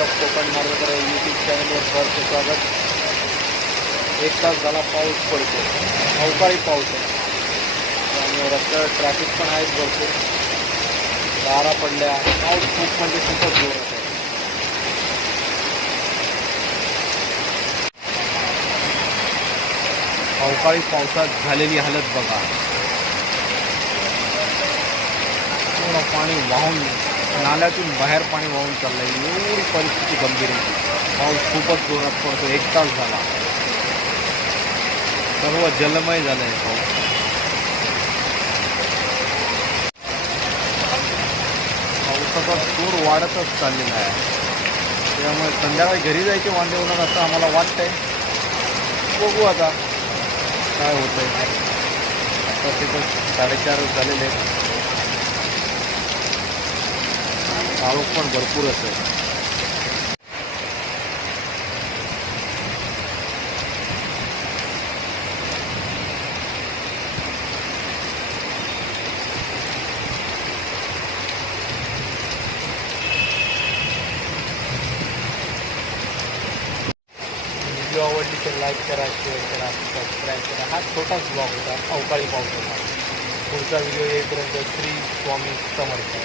आपलं कोकण मार्गकर यूट्यूब चॅनलवर सहर्ष स्वागत. एक तास झाला पाऊस पडतो अवकाळी पाऊस आहे. आणि रस्त्यावर ट्रॅफिक पण आहेत भरपूर. गारा पडल्या. पाऊस खूप म्हणजे खूपच जोर आहे. अवकाळी पावसात झालेली हालत बघा. पूर्ण पाणी वाहून नाल्यातून बाहेर पाणी वाहून चाललंय. एवढी परिस्थिती गंभीर आहे पाऊस खूपच जोरात पडतो एक तास झाला. सर्व जलमय झालंय पाऊस. पावसाचा जोर वाढतच चाललेला आहे. त्यामुळे संध्याकाळी घरी जायचे वांदे होणार असं आम्हाला वाटतंय. बघू आता काय होतंय. आता तिथं साडेचार झालेले आहेत. आवक पण भरपूर असेल व्हिडिओ आवडली तर लाईक करा शेअर करा सबस्क्राईब करा. हा छोटाच ब्लॉग होता अवकाळी पाऊस होता. पुढचा व्हिडिओ येईपर्यंत श्री स्वामी समर्थ.